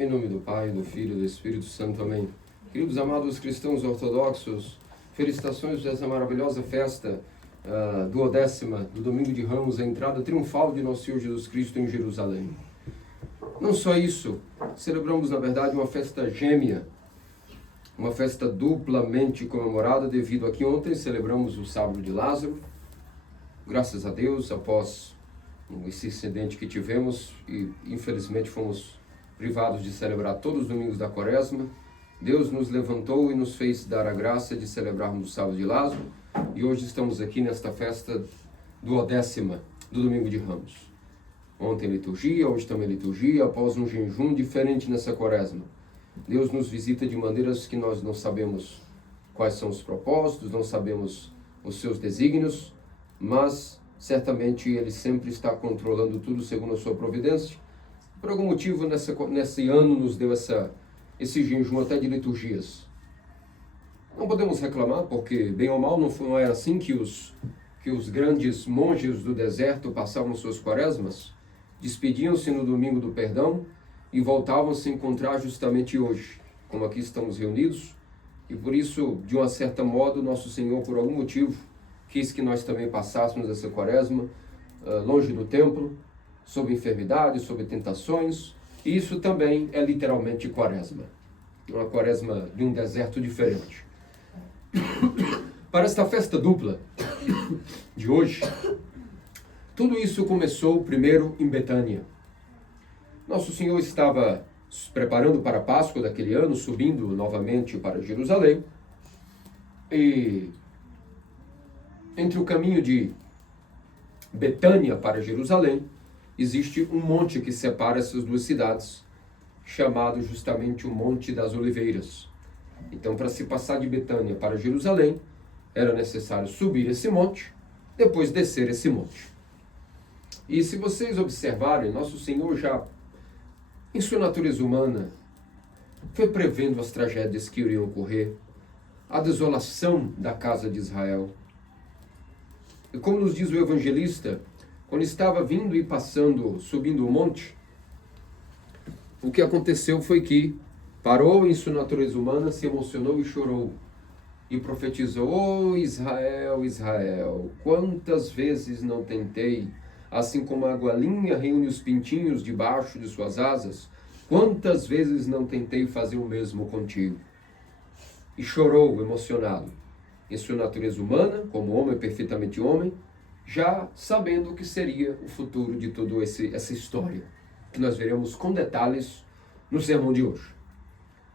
Em nome do Pai, do Filho e do Espírito Santo. Amém. Queridos amados cristãos ortodoxos, felicitações dessa maravilhosa festa duodécima, do Domingo de Ramos, a entrada triunfal de nosso Senhor Jesus Cristo em Jerusalém. Não só isso, celebramos, na verdade, uma festa gêmea, uma festa duplamente comemorada, devido a que ontem celebramos o sábado de Lázaro. Graças a Deus, após esse incidente que tivemos, e infelizmente fomos privados de celebrar todos os domingos da Quaresma, Deus nos levantou e nos fez dar a graça de celebrarmos o sábado de Lázaro, e hoje estamos aqui nesta festa duodécima do Domingo de Ramos. Ontem liturgia, hoje também liturgia, após um jejum diferente nessa Quaresma. Deus nos visita de maneiras que nós não sabemos quais são os propósitos, não sabemos os seus desígnios, mas certamente Ele sempre está controlando tudo segundo a sua providência. Por algum motivo, nesse ano nos deu esse jejum até de liturgias. Não podemos reclamar, porque, bem ou mal, não era assim que os grandes monges do deserto passavam suas quaresmas. Despediam-se no domingo do perdão e voltavam a se encontrar justamente hoje, como aqui estamos reunidos. E por isso, de uma certa modo, nosso Senhor, por algum motivo, quis que nós também passássemos essa quaresma longe do templo, sob enfermidades, sob tentações. E isso também é literalmente quaresma. Uma quaresma de um deserto diferente. Para esta festa dupla de hoje, tudo isso começou primeiro em Betânia. Nosso Senhor estava se preparando para a Páscoa daquele ano, subindo novamente para Jerusalém. E entre o caminho de Betânia para Jerusalém, existe um monte que separa essas duas cidades, chamado justamente o Monte das Oliveiras. Então, para se passar de Betânia para Jerusalém, era necessário subir esse monte, depois descer esse monte. E se vocês observarem, nosso Senhor já, em sua natureza humana, foi prevendo as tragédias que iriam ocorrer, a desolação da casa de Israel. E como nos diz o evangelista, quando estava vindo e passando, subindo o monte, o que aconteceu foi que parou em sua natureza humana, se emocionou e chorou. E profetizou: "Oh Israel, Israel, quantas vezes não tentei, assim como a galinha reúne os pintinhos debaixo de suas asas, quantas vezes não tentei fazer o mesmo contigo." E chorou, emocionado, em sua natureza humana, como homem, perfeitamente homem, já sabendo o que seria o futuro de toda essa história, que nós veremos com detalhes no sermão de hoje.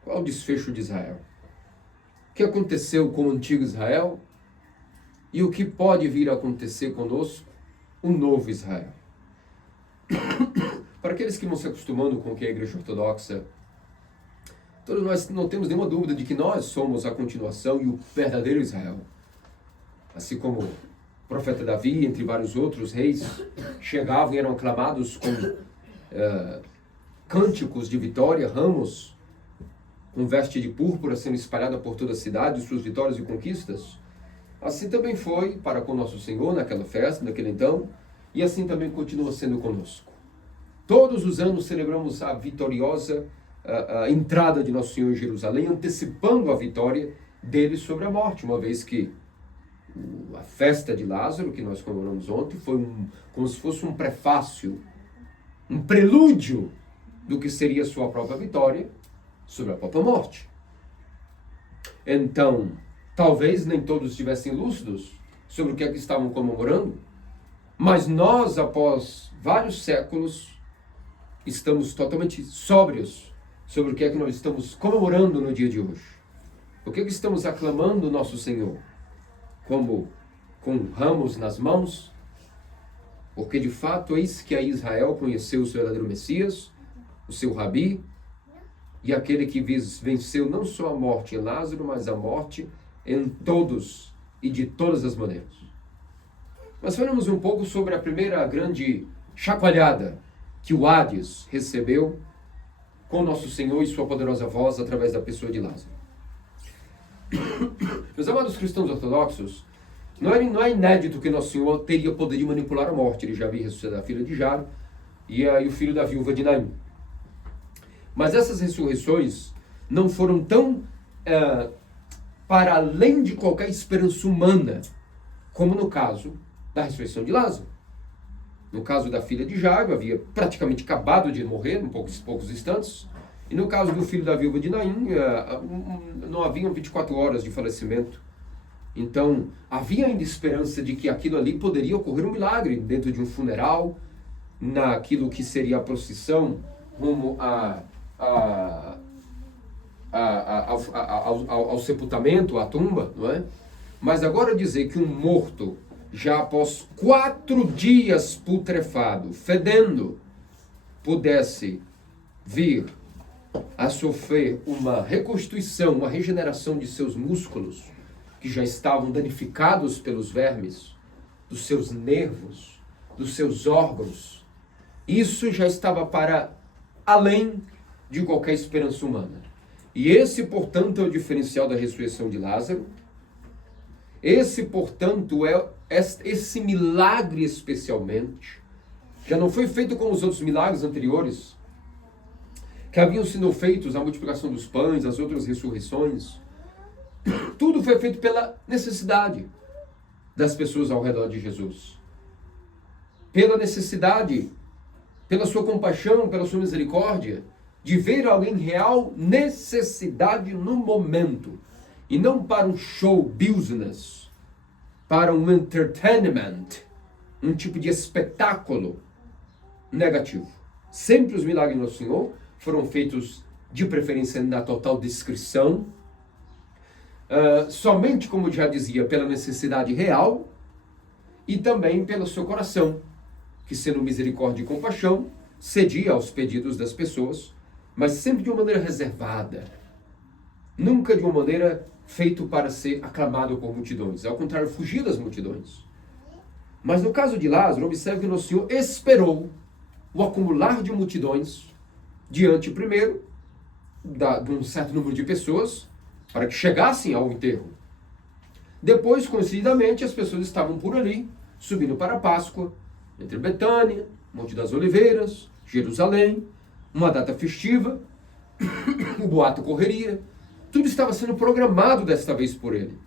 Qual o desfecho de Israel? O que aconteceu com o antigo Israel? E o que pode vir a acontecer conosco, o novo Israel? Para aqueles que vão se acostumando com o que é a Igreja Ortodoxa, todos nós não temos nenhuma dúvida de que nós somos a continuação e o verdadeiro Israel. Assim como o profeta Davi, entre vários outros reis, chegavam e eram aclamados com cânticos de vitória, ramos, com veste de púrpura sendo espalhada por toda a cidade, suas vitórias e conquistas. Assim também foi para com nosso Senhor naquela festa, naquele então, e assim também continua sendo conosco. Todos os anos celebramos a vitoriosa a entrada de nosso Senhor em Jerusalém, antecipando a vitória dele sobre a morte, uma vez que a festa de Lázaro, que nós comemoramos ontem, foi como se fosse um prefácio, um prelúdio do que seria a sua própria vitória sobre a própria morte. Então, talvez nem todos estivessem lúcidos sobre o que é que estavam comemorando, mas nós, após vários séculos, estamos totalmente sóbrios sobre o que é que nós estamos comemorando no dia de hoje. O que é que estamos aclamando nosso Senhor? Como com ramos nas mãos? Porque de fato eis que a Israel conheceu o seu verdadeiro Messias, o seu Rabi, e aquele que venceu não só a morte em Lázaro, mas a morte em todos e de todas as maneiras. Mas falamos um pouco sobre a primeira grande chacoalhada que o Hades recebeu com nosso Senhor e sua poderosa voz através da pessoa de Lázaro. Meus amados cristãos ortodoxos, não é inédito que nosso Senhor teria poder de manipular a morte. Ele já havia ressuscitado a filha de Jairo e o filho da viúva de Naim. Mas essas ressurreições não foram tão para além de qualquer esperança humana, como no caso da ressurreição de Lázaro. No caso da filha de Jairo, havia praticamente acabado de morrer, em poucos instantes. E no caso do filho da viúva de Naim, não haviam 24 horas de falecimento. Então, havia ainda esperança de que aquilo ali poderia ocorrer um milagre dentro de um funeral, naquilo que seria a procissão rumo ao sepultamento, à tumba, não é? Mas agora dizer que um morto, já após 4 dias putrefado, fedendo, pudesse vir a sofrer uma reconstituição, uma regeneração de seus músculos, que já estavam danificados pelos vermes, dos seus nervos, dos seus órgãos, isso já estava para além de qualquer esperança humana. E esse, portanto, é o diferencial da ressurreição de Lázaro. Esse, portanto, é esse milagre especialmente, já não foi feito como os outros milagres anteriores, que haviam sido feitos, a multiplicação dos pães, as outras ressurreições. Tudo foi feito pela necessidade das pessoas ao redor de Jesus. Pela necessidade, pela sua compaixão, pela sua misericórdia, de ver alguém em real necessidade no momento. E não para um show business, para um entertainment, um tipo de espetáculo negativo. Sempre os milagres do Senhor foram feitos de preferência na total discrição, somente, como já dizia, pela necessidade real e também pelo seu coração, que sendo misericórdia e compaixão, cedia aos pedidos das pessoas, mas sempre de uma maneira reservada, nunca de uma maneira feito para ser aclamado por multidões, ao contrário, fugia das multidões. Mas no caso de Lázaro, observe que Nosso Senhor esperou o acumular de multidões diante, primeiro, de um certo número de pessoas, para que chegassem ao enterro. Depois, coincidentemente, as pessoas estavam por ali, subindo para a Páscoa, entre Betânia, Monte das Oliveiras, Jerusalém, uma data festiva, o boato correria, tudo estava sendo programado desta vez por ele.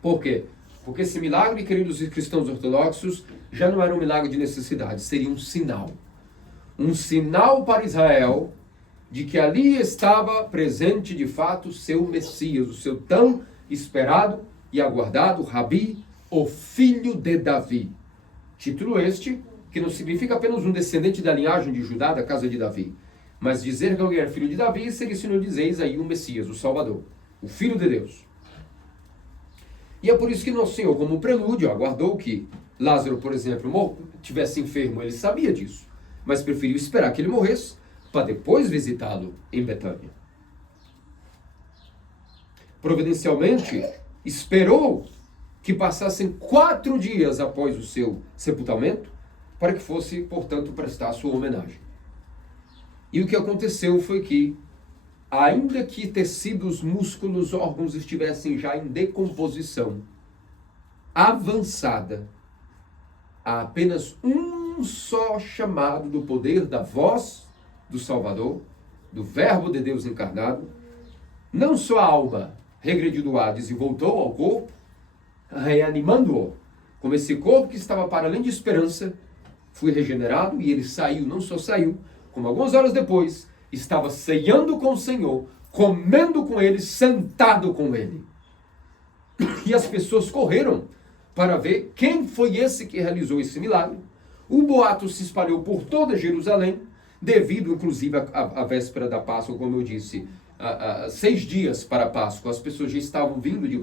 Por quê? Porque esse milagre, queridos cristãos ortodoxos, já não era um milagre de necessidade, seria um sinal. Um sinal para Israel de que ali estava presente de fato o seu Messias, o seu tão esperado e aguardado Rabi, o filho de Davi. Título este que não significa apenas um descendente da linhagem de Judá, da casa de Davi, mas dizer que alguém é filho de Davi seria sinônimo de dizer aí o Messias, o Salvador, o Filho de Deus. E é por isso que Nosso Senhor, como prelúdio, aguardou que Lázaro, por exemplo, tivesse enfermo, ele sabia disso, mas preferiu esperar que ele morresse para depois visitá-lo em Betânia. Providencialmente, esperou que passassem 4 dias após o seu sepultamento, para que fosse, portanto, prestar sua homenagem. E o que aconteceu foi que, ainda que tecidos, músculos, órgãos estivessem já em decomposição avançada, há apenas um só chamado do poder da voz do Salvador, do Verbo de Deus encarnado, não só a alma regrediu do Hades e voltou ao corpo, reanimando-o, como esse corpo que estava para além de esperança, foi regenerado e ele saiu, não só saiu, como algumas horas depois, estava ceando com o Senhor, comendo com ele, sentado com ele. E as pessoas correram para ver quem foi esse que realizou esse milagre. O boato se espalhou por toda Jerusalém, devido inclusive à véspera da Páscoa, como eu disse, 6 dias para a Páscoa. As pessoas já estavam vindo de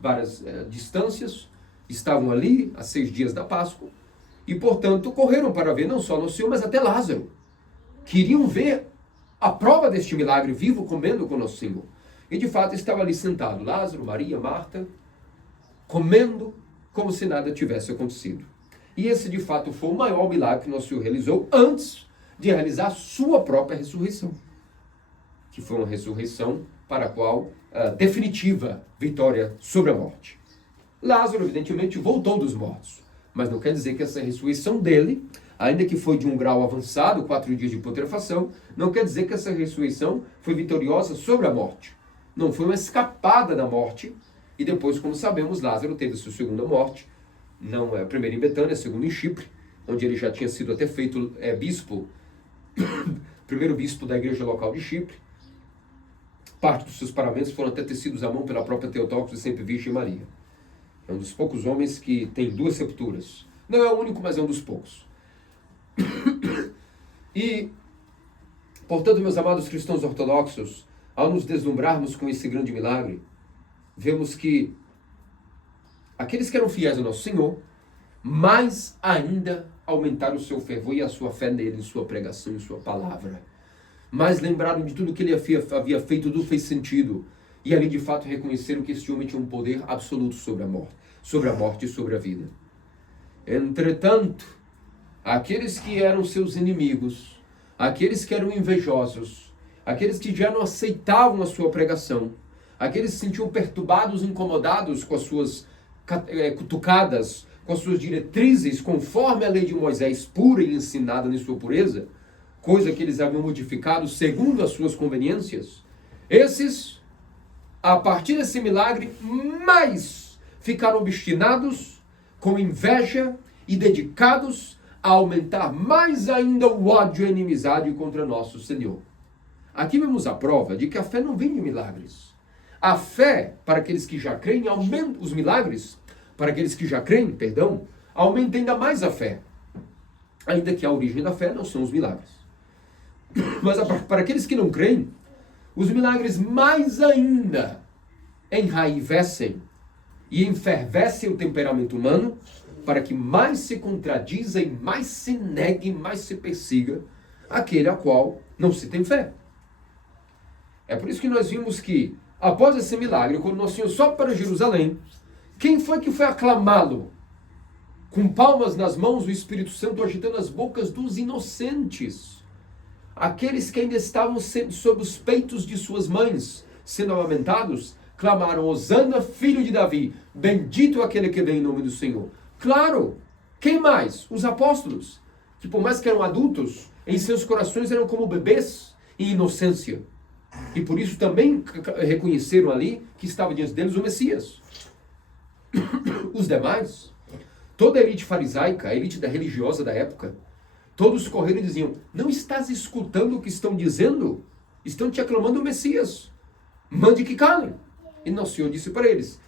várias distâncias, estavam ali há 6 dias da Páscoa, e portanto correram para ver não só Nosso Senhor, mas até Lázaro. Queriam ver a prova deste milagre vivo comendo com Nosso Senhor. E de fato estava ali sentado Lázaro, Maria, Marta, comendo como se nada tivesse acontecido. E esse de fato foi o maior milagre que Nosso Senhor realizou antes de realizar a sua própria ressurreição, que foi uma ressurreição para a qual definitiva vitória sobre a morte. Lázaro evidentemente voltou dos mortos, mas não quer dizer que essa ressurreição dele ainda que foi de um grau avançado, 4 dias de putrefação, não quer dizer que essa ressurreição foi vitoriosa sobre a morte. Não, foi uma escapada da morte, e depois, como sabemos, Lázaro teve sua segunda morte, não é a primeira em Betânia, a segunda em Chipre, onde ele já tinha sido até feito bispo, primeiro bispo da igreja local de Chipre. Parte dos seus paramentos foram até tecidos à mão pela própria Teotocos e sempre Virgem Maria. É um dos poucos homens que tem 2 sepulturas. Não é o único, mas é um dos poucos. E, portanto, meus amados cristãos ortodoxos, ao nos deslumbrarmos com esse grande milagre, vemos que aqueles que eram fiéis ao nosso Senhor, mais ainda aumentaram o seu fervor e a sua fé nele, em sua pregação, em sua palavra. Mas lembraram de tudo que ele havia feito, tudo fez sentido. E ali de fato reconheceram que este homem tinha um poder absoluto sobre a morte e sobre a vida. Entretanto, aqueles que eram seus inimigos, aqueles que eram invejosos, aqueles que já não aceitavam a sua pregação, aqueles que se sentiam perturbados, incomodados com as suas cutucadas, com as suas diretrizes, conforme a lei de Moisés, pura e ensinada em sua pureza, coisa que eles haviam modificado segundo as suas conveniências, esses, a partir desse milagre, mais ficaram obstinados, com inveja e dedicados a aumentar mais ainda o ódio e a inimizade contra nosso Senhor. Aqui vemos a prova de que a fé não vem de milagres. A fé, para aqueles que já creem, aumenta os milagres, para aqueles que já creem, aumenta ainda mais a fé. Ainda que a origem da fé não são os milagres. Mas para aqueles que não creem, os milagres mais ainda enraivecem e enfervescem o temperamento humano para que mais se contradiza e mais se negue, mais se persiga aquele a qual não se tem fé. É por isso que nós vimos que, após esse milagre, quando nosso Senhor sobe para Jerusalém, quem foi que foi aclamá-lo? Com palmas nas mãos, o Espírito Santo agitando as bocas dos inocentes. Aqueles que ainda estavam sob os peitos de suas mães, sendo amamentados, clamaram: Hosana, filho de Davi, bendito aquele que vem em nome do Senhor. Claro, quem mais? Os apóstolos, que por mais que eram adultos, em seus corações eram como bebês em inocência. E por isso também reconheceram ali que estava diante deles o Messias. Os demais, toda a elite farisaica, a elite religiosa da época, todos correram e diziam: não estás escutando o que estão dizendo? Estão te aclamando o Messias. Mande que calem. E nosso Senhor disse para eles: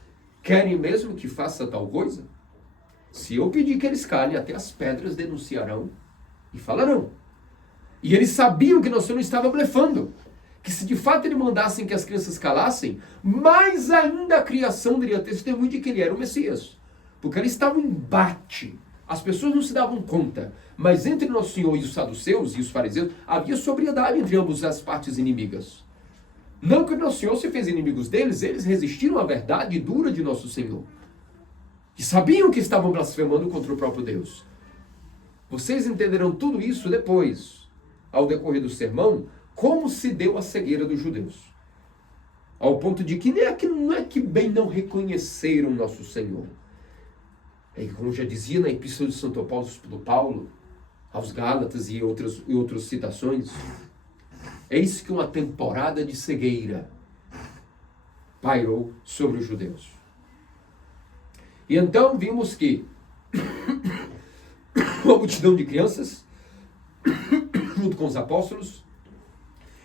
querem mesmo que faça tal coisa? Se eu pedir que eles calem, até as pedras denunciarão e falarão. E eles sabiam que nosso Senhor não estava blefando. Que se de fato ele mandassem que as crianças calassem, mais ainda a criação daria testemunho de que ele era o Messias. Porque ali estava um embate. As pessoas não se davam conta. Mas entre nosso Senhor e os saduceus e os fariseus, havia sobriedade entre ambas as partes inimigas. Não que nosso Senhor se fez inimigos deles, eles resistiram à verdade dura de nosso Senhor. E sabiam que estavam blasfemando contra o próprio Deus. Vocês entenderão tudo isso depois, ao decorrer do sermão, como se deu a cegueira dos judeus. Ao ponto de que não é que bem não reconheceram nosso Senhor. É que, como já dizia na Epístola de Santo Paulo, aos Gálatas e outras citações, eis que uma temporada de cegueira pairou sobre os judeus. E então vimos que uma multidão de crianças, junto com os apóstolos,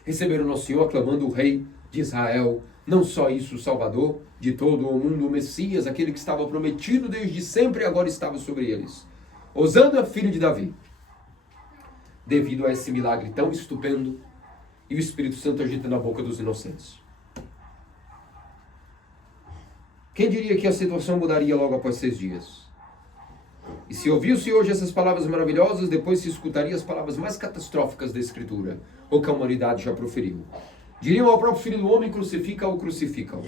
receberam nosso Senhor aclamando o Rei de Israel, não só isso, o Salvador de todo o mundo, o Messias, aquele que estava prometido desde sempre e agora estava sobre eles. Hosana, filho de Davi. Devido a esse milagre tão estupendo e o Espírito Santo agitando a boca dos inocentes. Quem diria que a situação mudaria logo após 6 dias? E se ouviu-se hoje essas palavras maravilhosas, depois se escutaria as palavras mais catastróficas da Escritura, ou que a humanidade já proferiu. Diriam ao próprio Filho do Homem: crucifica-o, crucifica-o.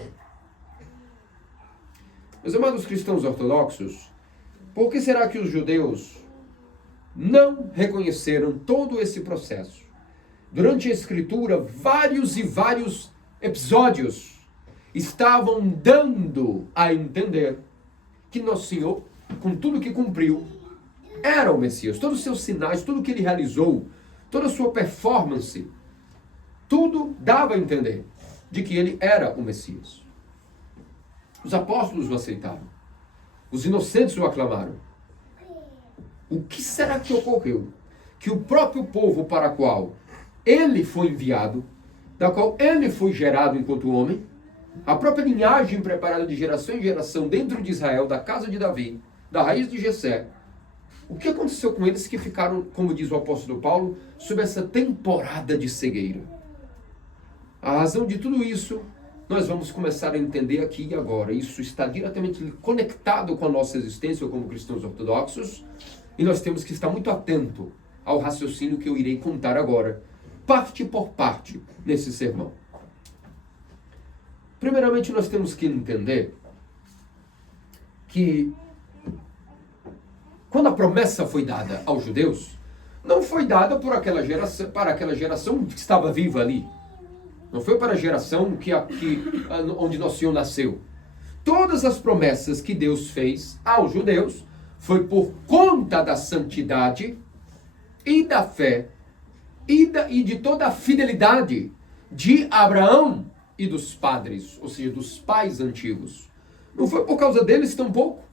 Meus amados cristãos ortodoxos, por que será que os judeus não reconheceram todo esse processo? Durante a Escritura, vários e vários episódios estavam dando a entender que nosso Senhor, com tudo que cumpriu, era o Messias. Todos os seus sinais, tudo que ele realizou, toda a sua performance, tudo dava a entender de que ele era o Messias. Os apóstolos o aceitaram. Os inocentes o aclamaram. O que será que ocorreu? Que o próprio povo para o qual ele foi enviado, da qual ele foi gerado enquanto homem, a própria linhagem preparada de geração em geração dentro de Israel, da casa de Davi, da raiz de Jessé, o que aconteceu com eles que ficaram, como diz o apóstolo Paulo, sob essa temporada de cegueira? A razão de tudo isso, nós vamos começar a entender aqui e agora. Isso está diretamente conectado com a nossa existência como cristãos ortodoxos, e nós temos que estar muito atento ao raciocínio que eu irei contar agora, parte por parte, nesse sermão. Primeiramente, nós temos que entender que quando a promessa foi dada aos judeus, não foi dada por aquela geração, para aquela geração que estava viva ali. Não foi para a geração onde nosso Senhor nasceu. Todas as promessas que Deus fez aos judeus foi por conta da santidade e da fé e de toda a fidelidade de Abraão e dos padres, ou seja, dos pais antigos. Não foi por causa deles tampouco.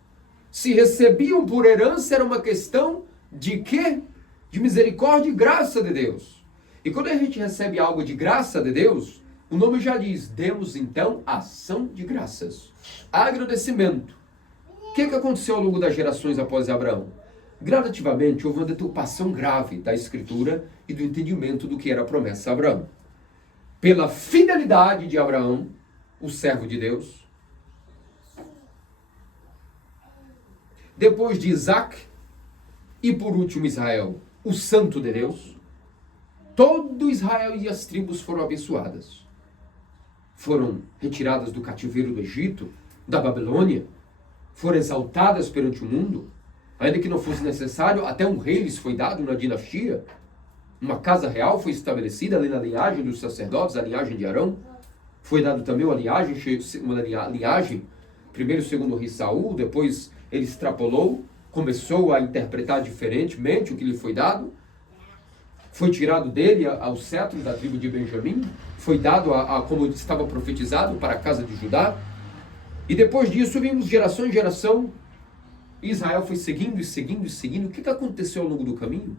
Se recebiam por herança, era uma questão de quê? De misericórdia e graça de Deus. E quando a gente recebe algo de graça de Deus, o nome já diz, demos então ação de graças. Agradecimento. O que aconteceu ao longo das gerações após Abraão? Gradativamente houve uma deturpação grave da Escritura e do entendimento do que era a promessa a Abraão. Pela fidelidade de Abraão, o servo de Deus, depois de Isaac, e por último Israel, o santo de Deus, todo Israel e as tribos foram abençoadas. Foram retiradas do cativeiro do Egito, da Babilônia, foram exaltadas perante o mundo, ainda que não fosse necessário, até um rei lhes foi dado na dinastia, uma casa real foi estabelecida ali na linhagem dos sacerdotes, a linhagem de Arão, foi dado também uma linhagem, primeiro e segundo rei Saul, depois ele extrapolou, começou a interpretar diferentemente o que lhe foi dado, foi tirado dele ao cetro da tribo de Benjamim, foi dado como estava profetizado, para a casa de Judá, e depois disso vimos geração em geração, Israel foi seguindo e seguindo e seguindo. O que aconteceu ao longo do caminho?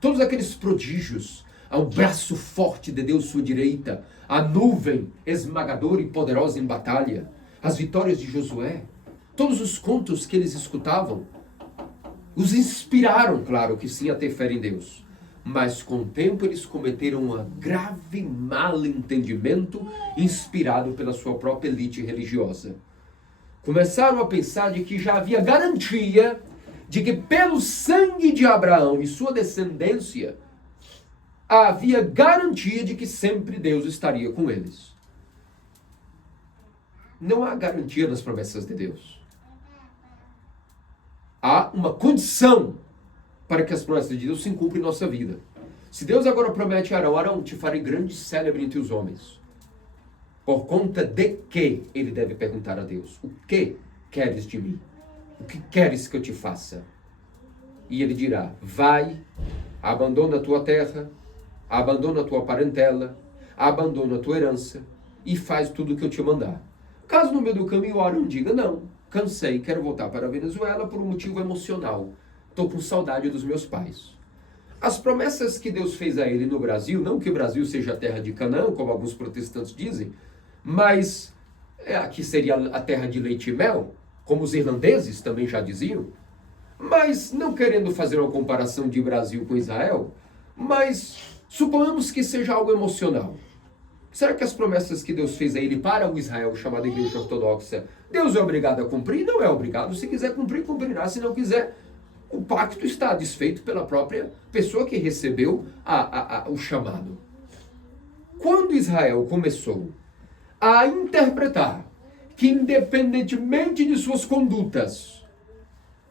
Todos aqueles prodígios, ao braço forte de Deus sua direita, a nuvem esmagadora e poderosa em batalha, as vitórias de Josué, todos os contos que eles escutavam, os inspiraram, claro que sim, a ter fé em Deus. Mas com o tempo eles cometeram um grave mal entendimento inspirado pela sua própria elite religiosa. Começaram a pensar de que já havia garantia de que pelo sangue de Abraão e sua descendência havia garantia de que sempre Deus estaria com eles. Não há garantia nas promessas de Deus. Há uma condição para que as promessas de Deus se cumpram em nossa vida. Se Deus agora promete a Arão, Arão, te farei grande e célebre entre os homens. Por conta de que ele deve perguntar a Deus? O que queres de mim? O que queres que eu te faça? E ele dirá, vai, abandona a tua terra, abandona a tua parentela, abandona a tua herança e faz tudo o que eu te mandar. Caso no meio do caminho Arão diga, não, cansei, quero voltar para a Venezuela por um motivo emocional. Estou com saudade dos meus pais. As promessas que Deus fez a ele no Brasil, não que o Brasil seja a terra de Canaã, como alguns protestantes dizem, mas aqui seria a terra de leite e mel, como os irlandeses também já diziam. Mas, não querendo fazer uma comparação de Brasil com Israel, mas suponhamos que seja algo emocional. Será que as promessas que Deus fez a ele para o Israel, chamada Igreja Ortodoxa, Deus é obrigado a cumprir? Não é obrigado. Se quiser cumprir, cumprirá. Se não quiser, o pacto está desfeito pela própria pessoa que recebeu o chamado. Quando Israel começou a interpretar que, independentemente de suas condutas,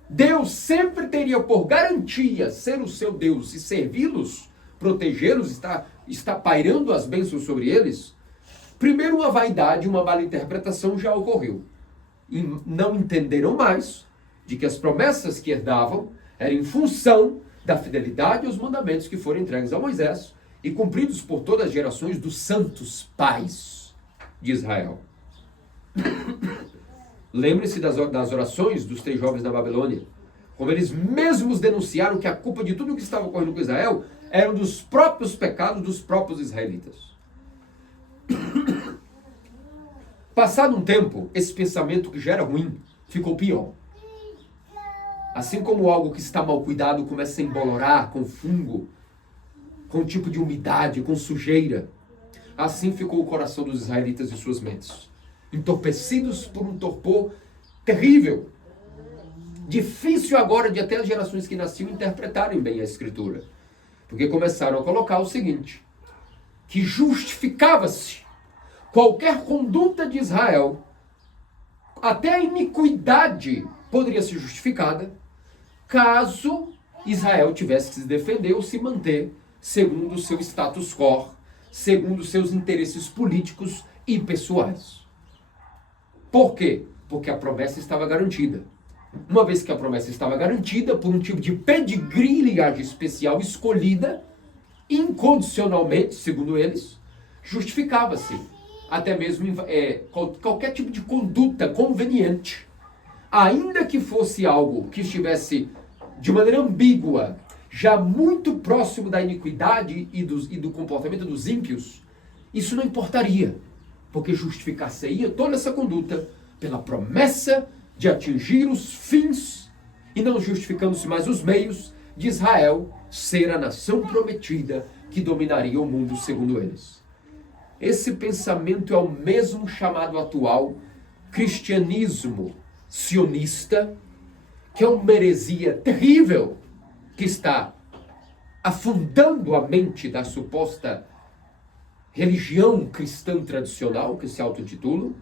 Deus sempre teria por garantia ser o seu Deus e servi-los, protegê-los, está pairando as bênçãos sobre eles, primeiro uma vaidade, uma mala interpretação já ocorreu. E não entenderam mais de que as promessas que herdavam Era em função da fidelidade aos mandamentos que foram entregues a Moisés e cumpridos por todas as gerações dos santos pais de Israel. Lembre-se das orações dos 3 jovens da Babilônia, como eles mesmos denunciaram que a culpa de tudo o que estava ocorrendo com Israel eram dos próprios pecados dos próprios israelitas. Passado um tempo, esse pensamento que já era ruim ficou pior. Assim como algo que está mal cuidado começa a embolorar com fungo, com um tipo de umidade, com sujeira, assim ficou o coração dos israelitas e suas mentes, entorpecidos por um torpor terrível. Difícil agora de até as gerações que nasciam interpretarem bem a Escritura, porque começaram a colocar o seguinte, que justificava-se qualquer conduta de Israel, até a iniquidade poderia ser justificada, caso Israel tivesse que se defender ou se manter segundo o seu status quo, segundo os seus interesses políticos e pessoais. Por quê? Porque a promessa estava garantida. Uma vez que a promessa estava garantida por um tipo de pedigree, linhagem especial escolhida, incondicionalmente, segundo eles, justificava-se até mesmo qualquer tipo de conduta conveniente, ainda que fosse algo que estivesse de maneira ambígua, já muito próximo da iniquidade e do comportamento dos ímpios, isso não importaria, porque justificar-se-ia toda essa conduta pela promessa de atingir os fins e não justificando-se mais os meios de Israel ser a nação prometida que dominaria o mundo segundo eles. Esse pensamento é o mesmo chamado atual cristianismo sionista, que é uma heresia terrível que está afundando a mente da suposta religião cristã tradicional, que se autotitulam,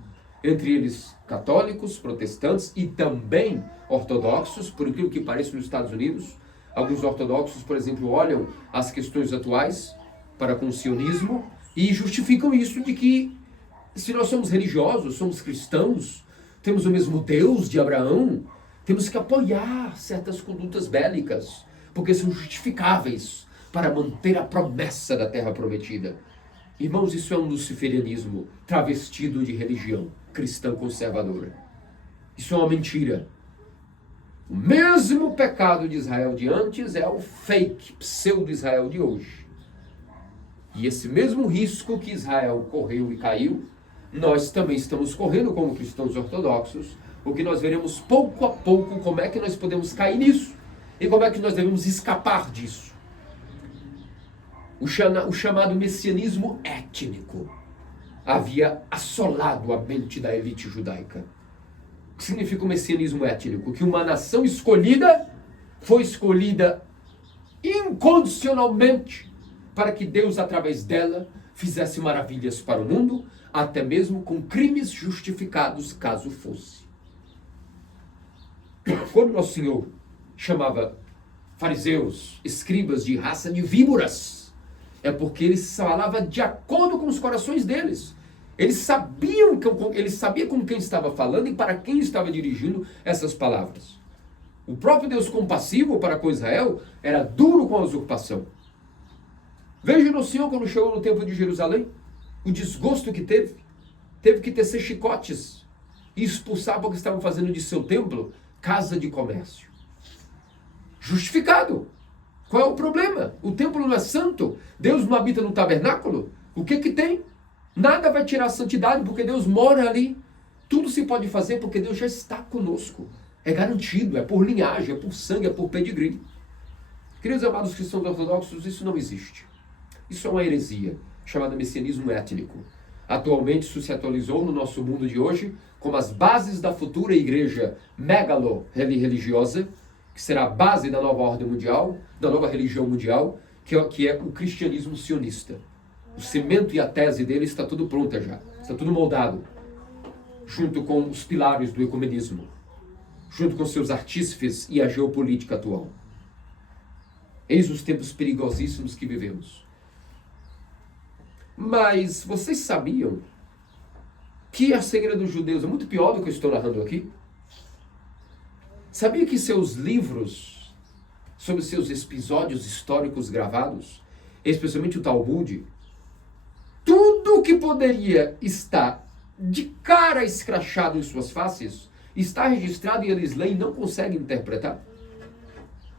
entre eles católicos, protestantes e também ortodoxos, por aquilo que parece nos Estados Unidos. Alguns ortodoxos, por exemplo, olham as questões atuais para com o sionismo e justificam isso de que se nós somos religiosos, somos cristãos, temos o mesmo Deus de Abraão, temos que apoiar certas condutas bélicas, porque são justificáveis para manter a promessa da terra prometida. Irmãos, isso é um luciferianismo travestido de religião cristã conservadora. Isso é uma mentira. O mesmo pecado de Israel de antes é o fake pseudo-Israel de hoje. E esse mesmo risco que Israel correu e caiu, nós também estamos correndo como cristãos ortodoxos, porque nós veremos pouco a pouco como é que nós podemos cair nisso e como é que nós devemos escapar disso. O chamado messianismo étnico havia assolado a mente da elite judaica. O que significa o messianismo étnico? Que uma nação escolhida foi escolhida incondicionalmente para que Deus, através dela, fizesse maravilhas para o mundo, até mesmo com crimes justificados, caso fosse. Quando Nosso Senhor chamava fariseus, escribas de raça de víboras, é porque ele falava de acordo com os corações deles. Eles sabiam com quem estava falando e para quem estava dirigindo essas palavras. O próprio Deus compassivo para com Israel era duro com a usurpação. Veja Nosso Senhor quando chegou no templo de Jerusalém, o desgosto que teve. Teve que tecer chicotes e expulsar porque estavam fazendo de seu templo casa de comércio. Justificado. Qual é o problema? O templo não é santo? Deus não habita no tabernáculo? O que que tem? Nada vai tirar a santidade porque Deus mora ali. Tudo se pode fazer porque Deus já está conosco. É garantido, é por linhagem, é por sangue, é por pedigree. Queridos amados cristãos ortodoxos, isso não existe. Isso é uma heresia, chamada messianismo étnico. Atualmente isso se atualizou no nosso mundo de hoje como as bases da futura igreja megalo-religiosa, que será a base da nova ordem mundial, da nova religião mundial, que é o cristianismo sionista. O cimento e a tese dele está tudo pronta já, está tudo moldado, junto com os pilares do ecumenismo, junto com seus artífices e a geopolítica atual. Eis os tempos perigosíssimos que vivemos. Mas vocês sabiam que a cegueira dos judeus é muito pior do que eu estou narrando aqui? Sabia que seus livros sobre seus episódios históricos gravados, especialmente o Talmud, tudo que poderia estar de cara escrachado em suas faces está registrado e eles leem e não conseguem interpretar.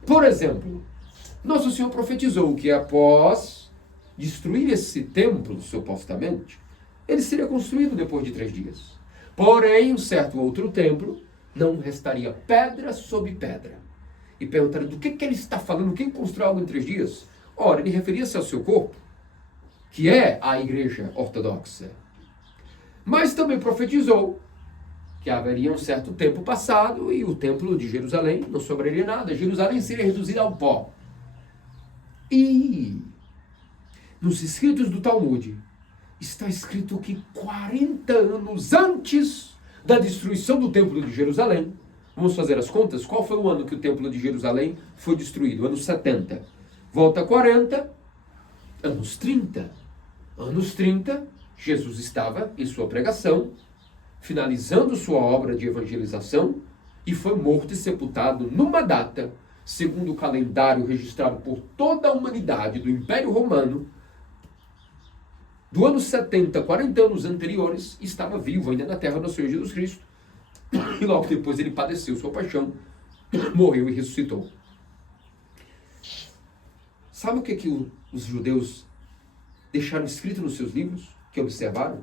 Por exemplo, Nosso Senhor profetizou que após destruir esse templo, supostamente, ele seria construído depois de 3 dias. Porém, um certo outro templo não restaria pedra sobre pedra. E perguntaram do que ele está falando, quem construiu algo em 3 dias? Ora, ele referia-se ao seu corpo, que é a igreja ortodoxa. Mas também profetizou que haveria um certo tempo passado e o templo de Jerusalém não sobraria nada. Jerusalém seria reduzida ao pó. E nos escritos do Talmud está escrito que 40 anos antes da destruição do templo de Jerusalém, vamos fazer as contas, qual foi o ano que o templo de Jerusalém foi destruído? Anos 70. Volta 40, anos 30. Anos 30, Jesus estava em sua pregação, finalizando sua obra de evangelização, e foi morto e sepultado numa data, segundo o calendário registrado por toda a humanidade do Império Romano, do ano 70, 40 anos anteriores, estava vivo ainda na terra do Senhor Jesus Cristo. E logo depois ele padeceu sua paixão, morreu e ressuscitou. Sabe o que os judeus deixaram escrito nos seus livros, que observaram?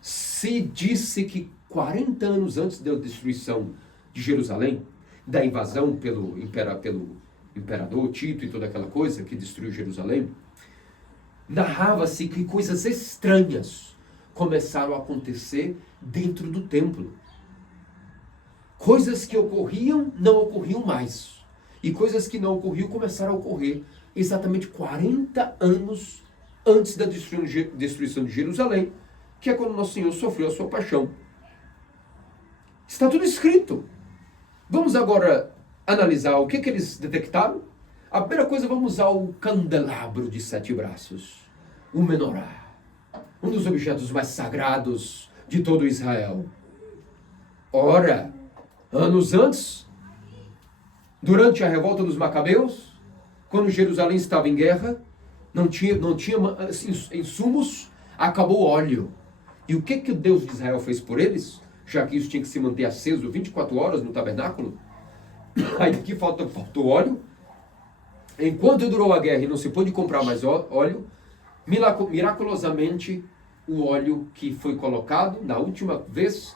Se disse que 40 anos antes da destruição de Jerusalém, da invasão pelo imperador Tito e toda aquela coisa que destruiu Jerusalém, narrava-se que coisas estranhas começaram a acontecer dentro do templo. Coisas que ocorriam, não ocorriam mais. E coisas que não ocorriam começaram a ocorrer exatamente 40 anos antes da destruição de Jerusalém, que é quando Nosso Senhor sofreu a sua paixão. Está tudo escrito. Vamos agora analisar o que eles detectaram. A primeira coisa, vamos usar o candelabro de 7 braços, o menorá, um dos objetos mais sagrados de todo Israel. Ora, anos antes, durante a revolta dos Macabeus, quando Jerusalém estava em guerra, não tinha insumos, acabou o óleo. E o que o Deus de Israel fez por eles? Já que isso tinha que se manter aceso 24 horas no tabernáculo. Aí aqui faltou óleo. Enquanto durou a guerra e não se pôde comprar mais óleo, miraculosamente o óleo que foi colocado na última vez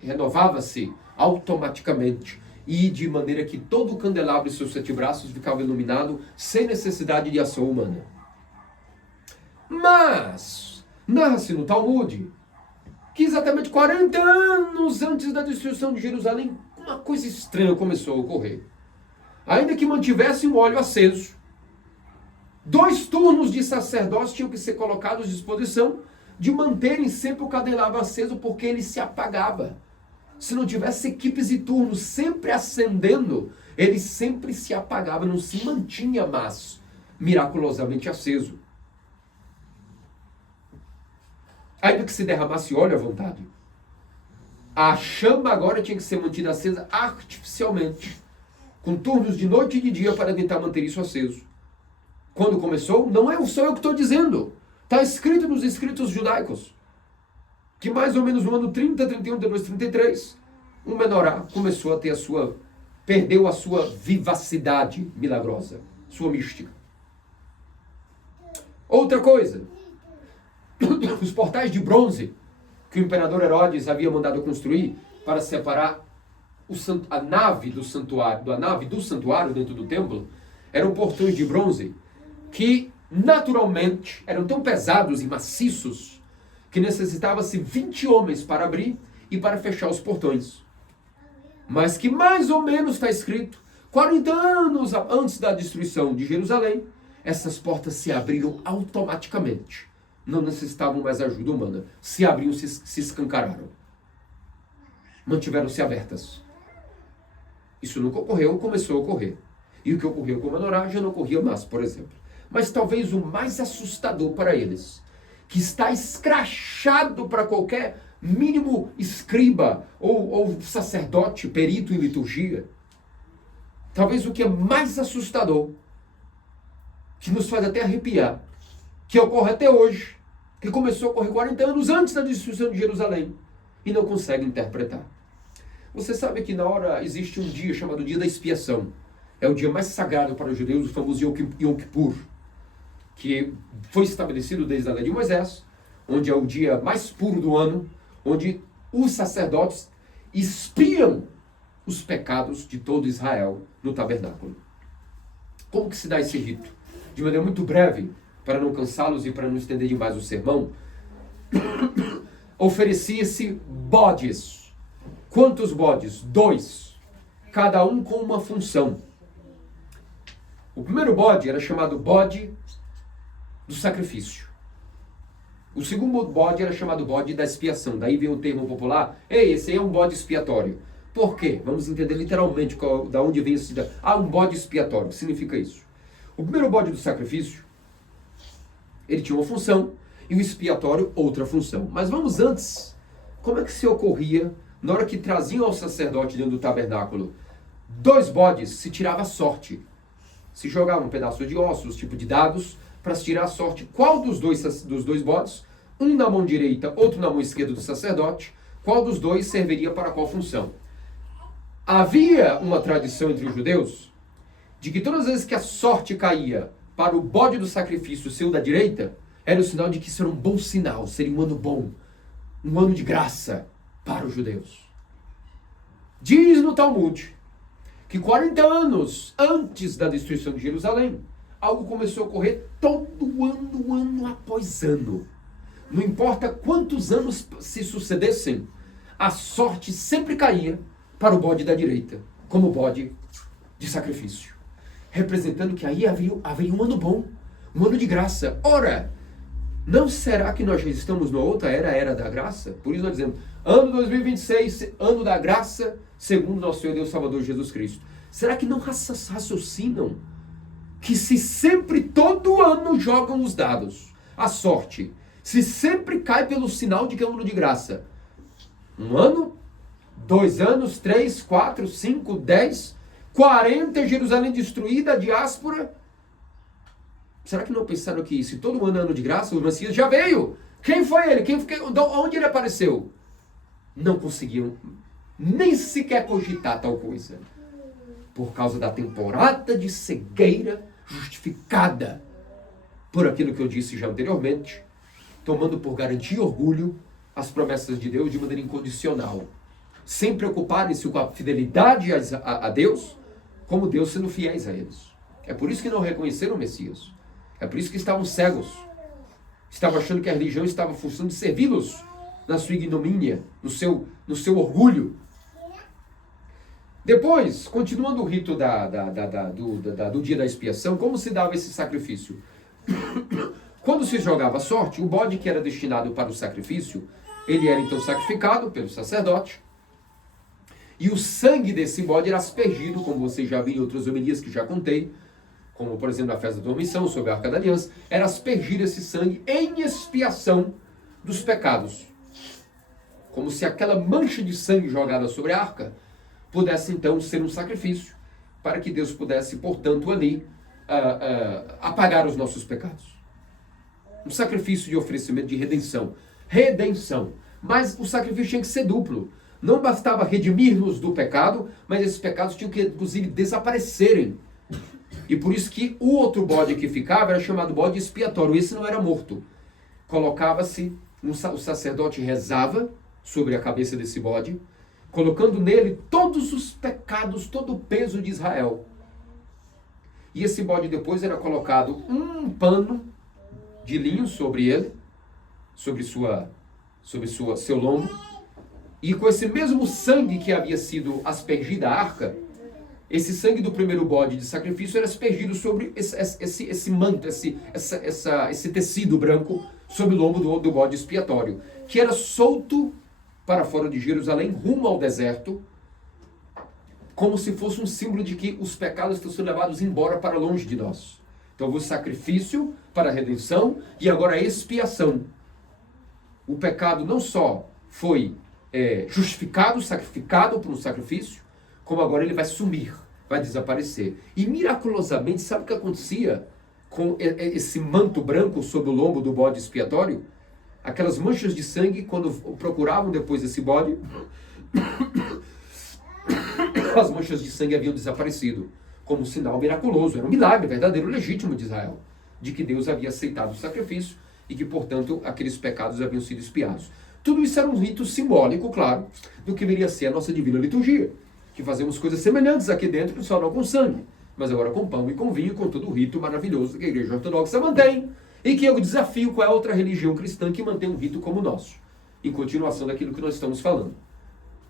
renovava-se automaticamente, e de maneira que todo o candelabro e seus 7 braços ficava iluminado sem necessidade de ação humana. Mas narra-se no Talmud que exatamente 40 anos antes da destruição de Jerusalém, uma coisa estranha começou a ocorrer. Ainda que mantivesse um óleo aceso, 2 turnos de sacerdócios tinham que ser colocados à disposição de manterem sempre o candelabro aceso, porque ele se apagava. Se não tivesse equipes e turnos sempre acendendo, ele sempre se apagava, não se mantinha mais miraculosamente aceso. Ainda que se derramasse óleo à vontade, a chama agora tinha que ser mantida acesa artificialmente, com turnos de noite e de dia para tentar manter isso aceso. Quando começou, não é só eu que estou dizendo. Está escrito nos escritos judaicos que mais ou menos no ano 30, 31, 32, 33, o menorá começou a ter perdeu a sua vivacidade milagrosa, sua mística. Outra coisa, os portais de bronze que o imperador Herodes havia mandado construir para separar a nave do santuário dentro do templo, eram portões de bronze que naturalmente eram tão pesados e maciços que necessitava-se 20 homens para abrir e para fechar os portões. Mas que mais ou menos está escrito, 40 anos antes da destruição de Jerusalém, essas portas se abriram automaticamente. Não necessitavam mais ajuda humana. Se abriam, se escancararam. Mantiveram-se abertas. Isso nunca ocorreu, começou a ocorrer. E o que ocorreu com o menorá já não ocorria mais, por exemplo. Mas talvez o mais assustador para eles, que está escrachado para qualquer mínimo escriba ou sacerdote, perito em liturgia, talvez o que é mais assustador, que nos faz até arrepiar, que ocorre até hoje, que começou a ocorrer 40 anos antes da destruição de Jerusalém, e não consegue interpretar. Você sabe que na hora existe um dia chamado Dia da Expiação. É o dia mais sagrado para os judeus, o famoso Yom Kippur, que foi estabelecido desde a lei de Moisés, onde é o dia mais puro do ano, onde os sacerdotes expiam os pecados de todo Israel no tabernáculo. Como que se dá esse rito? De maneira muito breve, para não cansá-los e para não estender demais o sermão, oferecia-se bodes. Quantos bodes? 2. Cada um com uma função. O primeiro bode era chamado bode do sacrifício. O segundo bode era chamado bode da expiação. Daí vem o termo popular, esse aí é um bode expiatório. Por quê? Vamos entender literalmente da onde vem esse... um bode expiatório. O que significa isso? O primeiro bode do sacrifício, ele tinha uma função, e o expiatório outra função. Mas vamos antes, como é que se ocorria, na hora que traziam ao sacerdote dentro do tabernáculo 2 bodes, se tirava a sorte. Se jogava um pedaço de ossos, tipo de dados, para se tirar a sorte. Qual dos dois bodes, um na mão direita, outro na mão esquerda do sacerdote, qual dos dois serviria para qual função? Havia uma tradição entre os judeus de que todas as vezes que a sorte caía para o bode do sacrifício, o seu da direita, era o sinal de que isso era um bom sinal, seria um ano bom, um ano de graça para os judeus. Diz no Talmud que 40 anos antes da destruição de Jerusalém, algo começou a ocorrer todo ano, ano após ano. Não importa quantos anos se sucedessem, a sorte sempre caía para o bode da direita, como bode de sacrifício. Representando que aí haveria um ano bom, um ano de graça. Ora, não será que nós já estamos numa outra era, a era da graça? Por isso nós dizemos, ano 2026, ano da graça, segundo nosso Senhor Deus Salvador Jesus Cristo. Será que não raciocinam que se sempre, todo ano, jogam os dados, a sorte, se sempre cai pelo sinal de que é um ano de graça, 1 ano, 2 anos, 3, 4, 5, 10, 40, Jerusalém destruída, diáspora. Será que não pensaram que se todo ano é ano de graça, o Messias já veio? Quem foi ele? Onde ele apareceu? Não conseguiam nem sequer cogitar tal coisa. Por causa da temporada de cegueira justificada por aquilo que eu disse já anteriormente, tomando por garantia e orgulho as promessas de Deus de maneira incondicional, sem preocuparem-se com a fidelidade a Deus, como Deus sendo fiéis a eles. É por isso que não reconheceram o Messias. É por isso que estavam cegos. Estavam achando que a religião estava funcionando de servi-los na sua ignomínia, no seu orgulho. Depois, continuando o rito do dia da expiação, como se dava esse sacrifício? Quando se jogava a sorte, o bode que era destinado para o sacrifício, ele era então sacrificado pelo sacerdote, e o sangue desse bode era aspergido, como vocês já viram em outras homilias que já contei, como por exemplo a festa da dormição, sobre a Arca da Aliança, era aspergido esse sangue em expiação dos pecados. Como se aquela mancha de sangue jogada sobre a arca pudesse então ser um sacrifício, para que Deus pudesse, portanto, ali apagar os nossos pecados. Um sacrifício de oferecimento de redenção. Redenção. Mas o sacrifício tinha que ser duplo. Não bastava redimir-nos do pecado, mas esses pecados tinham que, inclusive, desaparecerem. E por isso que o outro bode que ficava era chamado bode expiatório. Esse não era morto. Colocava-se, o sacerdote rezava sobre a cabeça desse bode, colocando nele todos os pecados, todo o peso de Israel. E esse bode depois era colocado um pano de linho sobre ele, sobre seu lombo, e com esse mesmo sangue que havia sido aspergido a arca, esse sangue do primeiro bode de sacrifício era aspergido sobre esse manto, esse tecido branco sobre o lombo do bode expiatório, que era solto para fora de Jerusalém, rumo ao deserto, como se fosse um símbolo de que os pecados estão sendo levados embora para longe de nós. Então houve o sacrifício para a redenção e agora a expiação. O pecado não só foi justificado, sacrificado por um sacrifício, como agora ele vai sumir, vai desaparecer. E miraculosamente, sabe o que acontecia com esse manto branco sobre o lombo do bode expiatório? Aquelas manchas de sangue, quando procuravam depois desse bode, as manchas de sangue haviam desaparecido, como um sinal miraculoso. Era um milagre verdadeiro, legítimo de Israel, de que Deus havia aceitado o sacrifício e que, portanto, aqueles pecados haviam sido expiados. Tudo isso era um rito simbólico, claro, do que viria a ser a nossa divina liturgia, que fazemos coisas semelhantes aqui dentro, só não com sangue, mas agora com pão e com vinho, com todo o rito maravilhoso que a Igreja Ortodoxa mantém, e que eu desafio qual é a outra religião cristã que mantém um rito como o nosso, em continuação daquilo que nós estamos falando.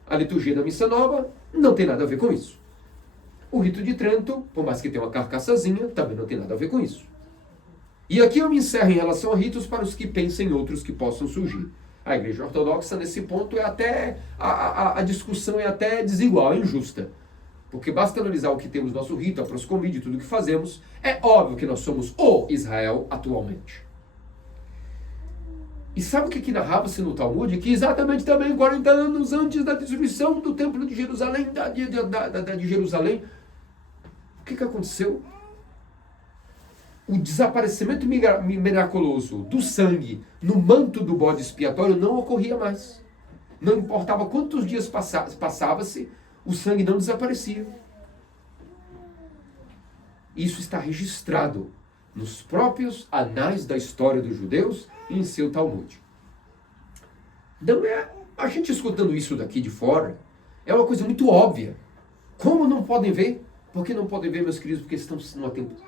A liturgia da Missa Nova não tem nada a ver com isso. O rito de Trento, por mais que tenha uma carcaçazinha, também não tem nada a ver com isso. E aqui eu me encerro em relação a ritos para os que pensem em outros que possam surgir. A Igreja Ortodoxa, nesse ponto, é até a discussão é até desigual, é injusta. Porque basta analisar o que temos no nosso rito, a proscomídia e tudo o que fazemos, é óbvio que nós somos o Israel atualmente. E sabe o que narrava-se no Talmud? Que exatamente também 40 anos antes da destruição do Templo de Jerusalém, de Jerusalém, o que aconteceu? O desaparecimento miraculoso do sangue no manto do bode expiatório não ocorria mais. Não importava quantos dias passava-se, o sangue não desaparecia. Isso está registrado nos próprios anais da história dos judeus e em seu Talmud. Não é, a gente escutando isso daqui de fora, é uma coisa muito óbvia. Como não podem ver? Por que não podem ver, meus queridos? Porque estamos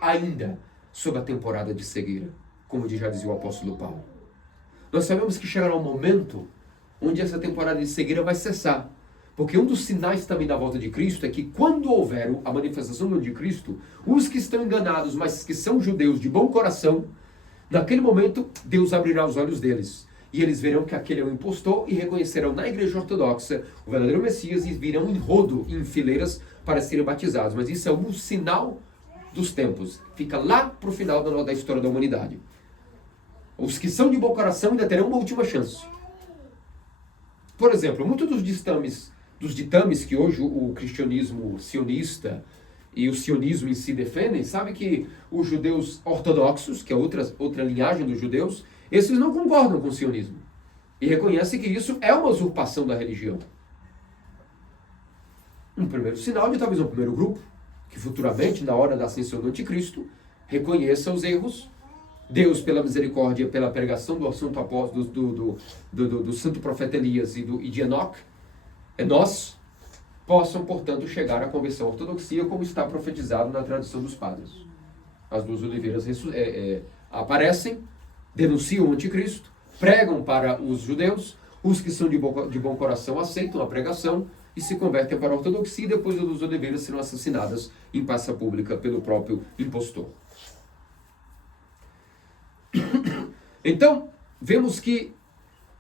ainda sob a temporada de cegueira, como já dizia o apóstolo Paulo. Nós sabemos que chegará um momento onde essa temporada de cegueira vai cessar. Porque um dos sinais também da volta de Cristo é que quando houver a manifestação do anticristo, os que estão enganados, mas que são judeus de bom coração, naquele momento Deus abrirá os olhos deles. E eles verão que aquele é o impostor e reconhecerão na Igreja Ortodoxa o verdadeiro Messias e virão em rodo, em fileiras, para serem batizados. Mas isso é um sinal dos tempos. Fica lá para o final da história da humanidade. Os que são de bom coração ainda terão uma última chance. Por exemplo, muitos dos ditames que hoje o cristianismo sionista e o sionismo em si defendem, sabe que os judeus ortodoxos, que é outra linhagem dos judeus, esses não concordam com o sionismo. E reconhecem que isso é uma usurpação da religião. Um primeiro sinal de talvez um primeiro grupo, que futuramente, na hora da ascensão do anticristo, reconheça os erros. Deus, pela misericórdia, pela pregação do santo apóstolo, do santo profeta Elias e de Enoque, nós possam, portanto, chegar à conversão à ortodoxia, como está profetizado na tradição dos padres. As duas oliveiras aparecem, denunciam o anticristo, pregam para os judeus, os que são de bom coração aceitam a pregação e se convertem para a ortodoxia, e depois as duas oliveiras serão assassinadas em praça pública pelo próprio impostor. Então, vemos que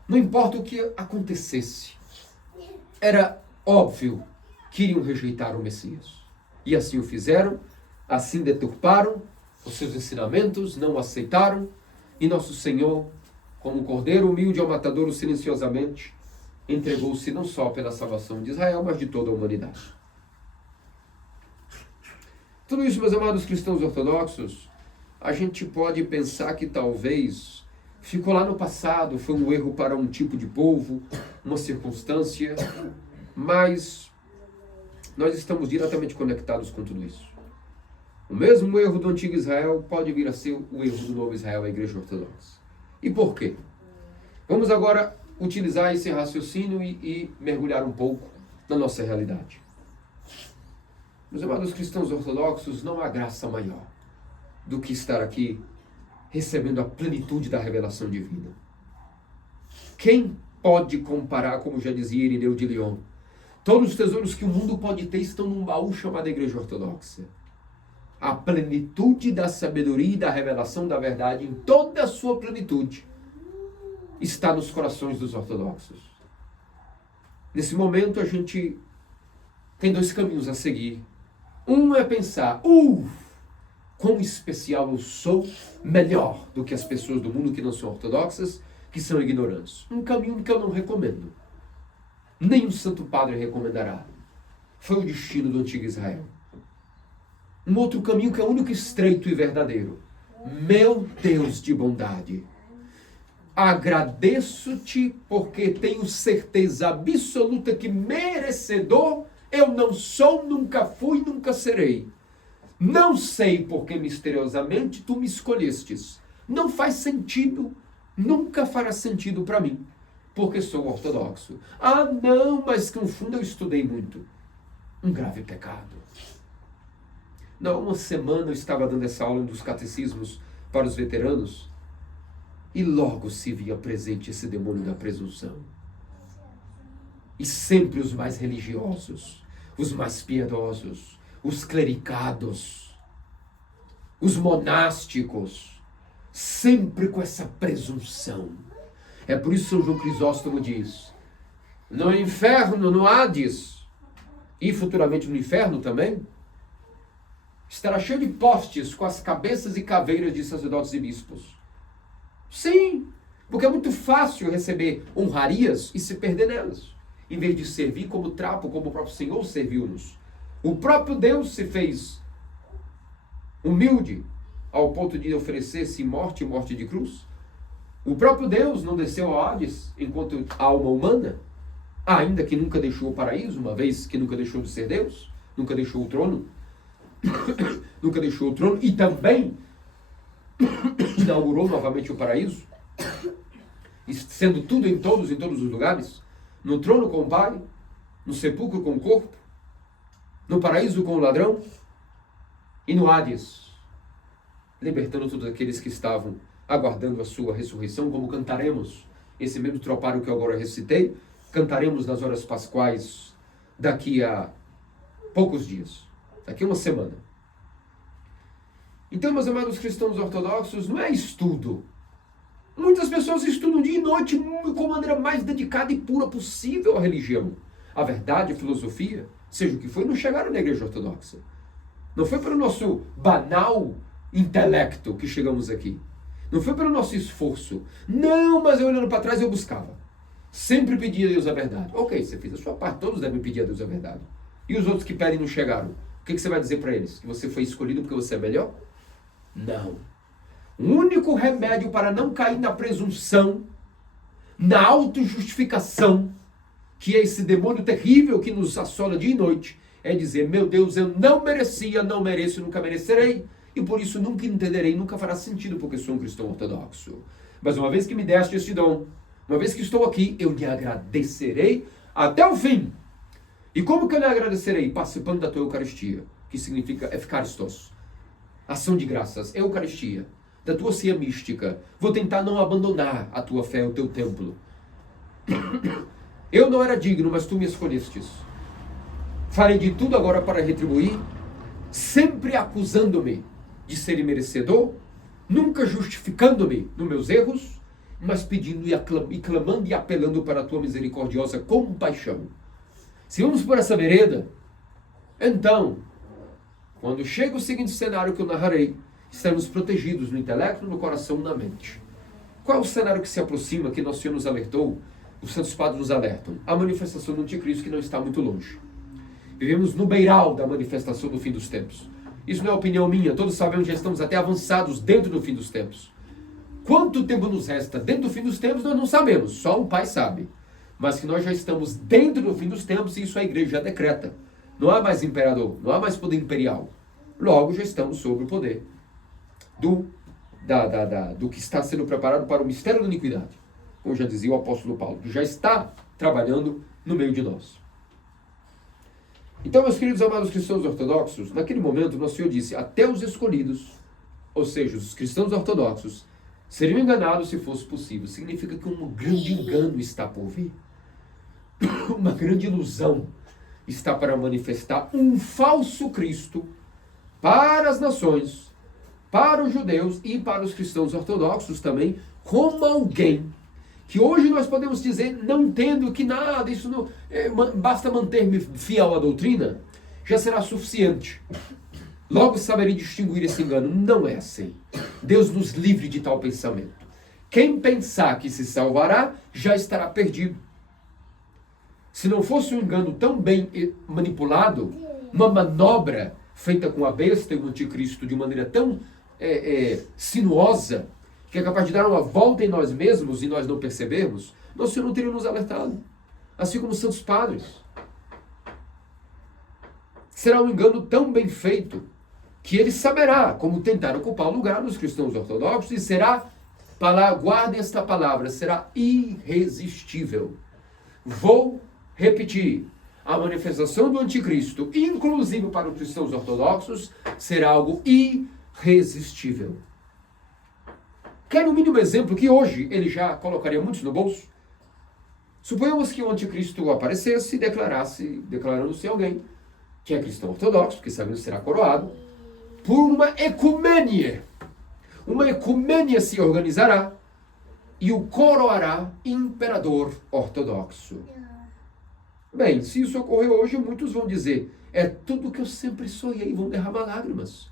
não importa o que acontecesse, era óbvio que iriam rejeitar o Messias. E assim o fizeram, assim deturparam os seus ensinamentos, não o aceitaram, e nosso Senhor, como um cordeiro humilde ao matadouro silenciosamente, entregou-se não só pela salvação de Israel, mas de toda a humanidade. Tudo isso, meus amados cristãos ortodoxos, a gente pode pensar que talvez ficou lá no passado, foi um erro para um tipo de povo, uma circunstância, mas nós estamos diretamente conectados com tudo isso. O mesmo erro do antigo Israel pode vir a ser o erro do novo Israel, a Igreja Ortodoxa. E por quê? Vamos agora utilizar esse raciocínio e mergulhar um pouco na nossa realidade. Meus amados cristãos ortodoxos, não há graça maior do que estar aqui recebendo a plenitude da revelação divina. Quem pode comparar, como já dizia Irineu de Lyon, todos os tesouros que o mundo pode ter estão num baú chamado Igreja Ortodoxa. A plenitude da sabedoria e da revelação da verdade em toda a sua plenitude está nos corações dos ortodoxos. Nesse momento a gente tem dois caminhos a seguir. Um é pensar, quão especial eu sou, melhor do que as pessoas do mundo que não são ortodoxas, que são ignorantes. Um caminho que eu não recomendo. Nem o Santo Padre recomendará. Foi o destino do antigo Israel. um outro caminho que é único, estreito e verdadeiro. Meu Deus de bondade, agradeço-te porque tenho certeza absoluta que merecedor eu não sou, nunca fui, nunca serei. Não sei porque misteriosamente tu me escolhestes. Não faz sentido, nunca fará sentido para mim, porque sou ortodoxo. Ah, não, mas que no fundo eu estudei muito. Um grave pecado. Não, uma semana eu estava dando essa aula dos catecismos para os veteranos e logo se via presente esse demônio da presunção. E sempre os mais religiosos, os mais piedosos, os clericados, os monásticos, sempre com essa presunção. É por isso que São João Crisóstomo diz, no inferno, no Hades, e futuramente no inferno também, estará cheio de postes com as cabeças e caveiras de sacerdotes e bispos. Sim, porque é muito fácil receber honrarias e se perder nelas, em vez de servir como trapo, como o próprio Senhor serviu-nos. O próprio Deus se fez humilde ao ponto de oferecer-se morte e morte de cruz. O próprio Deus não desceu ao Hades enquanto alma humana, ainda que nunca deixou o paraíso, uma vez que nunca deixou de ser Deus, nunca deixou o trono, nunca deixou o trono e também inaugurou novamente o paraíso, sendo tudo em todos os lugares, no trono com o Pai, no sepulcro com o corpo, no paraíso com o ladrão e no Hades, libertando todos aqueles que estavam aguardando a sua ressurreição, como cantaremos esse mesmo tropário que eu agora recitei, cantaremos nas horas pascuais daqui a poucos dias, daqui a uma semana. Então, meus amados cristãos ortodoxos, não é estudo. Muitas pessoas estudam dia e noite com a maneira mais dedicada e pura possível a religião. A verdade, a filosofia, seja o que foi, não chegaram na igreja ortodoxa. Não foi pelo nosso banal intelecto que chegamos aqui. Não foi pelo nosso esforço. Não, mas eu olhando para trás eu buscava. Sempre pedia a Deus a verdade. Ok, você fez a sua parte, todos devem pedir a Deus a verdade. E os outros que pedem não chegaram? O que você vai dizer para eles? Que você foi escolhido porque você é melhor? Não. O único remédio para não cair na presunção, na autojustificação, que é esse demônio terrível que nos assola dia e noite, é dizer, meu Deus, eu não merecia, não mereço, nunca merecerei, e por isso nunca entenderei, nunca fará sentido porque sou um cristão ortodoxo. Mas uma vez que me deste este dom, uma vez que estou aqui, eu lhe agradecerei até o fim. E como que eu lhe agradecerei? Participando da tua Eucaristia, que significa Efcaristos, ação de graças, Eucaristia, da tua ceia mística. Vou tentar não abandonar a tua fé, o teu templo. Eu não era digno, mas tu me escolhestes. Farei de tudo agora para retribuir, sempre acusando-me de ser imerecedor, nunca justificando-me nos meus erros, mas pedindo e clamando e apelando para a tua misericordiosa compaixão. Se vamos por essa vereda, então, quando chega o seguinte cenário que eu narrarei, estaremos protegidos no intelecto, no coração e na mente. Qual é o cenário que se aproxima, que Nosso Senhor nos alertou, os Santos Padres nos alertam? A manifestação do Anticristo, que não está muito longe. Vivemos no beiral da manifestação do fim dos tempos. Isso não é opinião minha, todos sabemos que já estamos até avançados dentro do fim dos tempos. Quanto tempo nos resta dentro do fim dos tempos, nós não sabemos, só o Pai sabe. Mas que nós já estamos dentro do fim dos tempos e isso a igreja já decreta. Não há mais imperador, não há mais poder imperial. Logo já estamos sob o poder do que está sendo preparado para o mistério da iniquidade. Como já dizia o apóstolo Paulo, que já está trabalhando no meio de nós. Então, meus queridos amados cristãos ortodoxos, naquele momento, Nosso Senhor disse, até os escolhidos, ou seja, os cristãos ortodoxos, seriam enganados se fosse possível. Significa que um grande engano está por vir. Uma grande ilusão está para manifestar um falso Cristo para as nações, para os judeus e para os cristãos ortodoxos também, como alguém que hoje nós podemos dizer, não entendo que nada, isso não, basta manter-me fiel à doutrina, já será suficiente. Logo saberei distinguir esse engano. Não é assim. Deus nos livre de tal pensamento. Quem pensar que se salvará, já estará perdido. Se não fosse um engano tão bem manipulado, uma manobra feita com a besta e o anticristo de maneira tão sinuosa, que é capaz de dar uma volta em nós mesmos e nós não percebermos, nosso Senhor não teria nos alertado. Assim como os santos padres. Será um engano tão bem feito que ele saberá como tentar ocupar o lugar dos cristãos ortodoxos e será, guardem esta palavra, será irresistível. Vou repetir, a manifestação do anticristo, inclusive para os cristãos ortodoxos, será algo irresistível. Quer no mínimo exemplo que hoje ele já colocaria muitos no bolso? Suponhamos que o anticristo aparecesse e declarando-se alguém que é cristão ortodoxo, que sabendo será coroado, por uma ecumênia. Uma ecumênia se organizará e o coroará imperador ortodoxo. Bem, se isso ocorrer hoje, muitos vão dizer, é tudo que eu sempre sonhei, vão derramar lágrimas.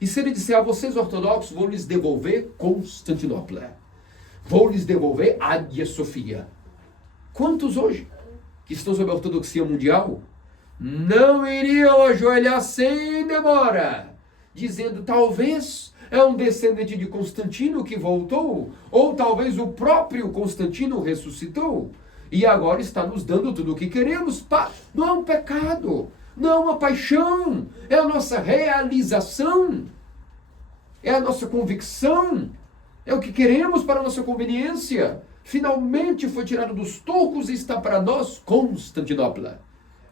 E se ele disser a vocês ortodoxos, vou lhes devolver Constantinopla, vou lhes devolver Hagia Sofia. Quantos hoje, que estão sob a ortodoxia mundial, não iriam ajoelhar sem demora, dizendo, talvez é um descendente de Constantino que voltou, ou talvez o próprio Constantino ressuscitou, e agora está nos dando tudo o que queremos. Não é um pecado, não é uma paixão, é a nossa realização, é a nossa convicção, é o que queremos para a nossa conveniência. Finalmente foi tirado dos turcos e está para nós Constantinopla.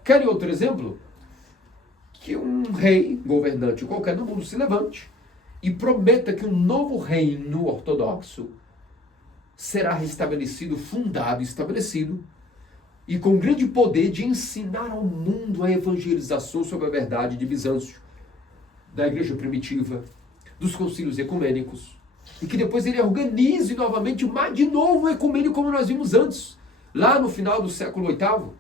Querem outro exemplo? Que um rei, governante qualquer do mundo se levante e prometa que um novo reino ortodoxo será restabelecido, fundado, estabelecido, e com grande poder de ensinar ao mundo a evangelização sobre a verdade de Bizâncio, da igreja primitiva, dos concílios ecumênicos, e que depois ele organize novamente de novo o ecumênio como nós vimos antes, lá no final do século VIII.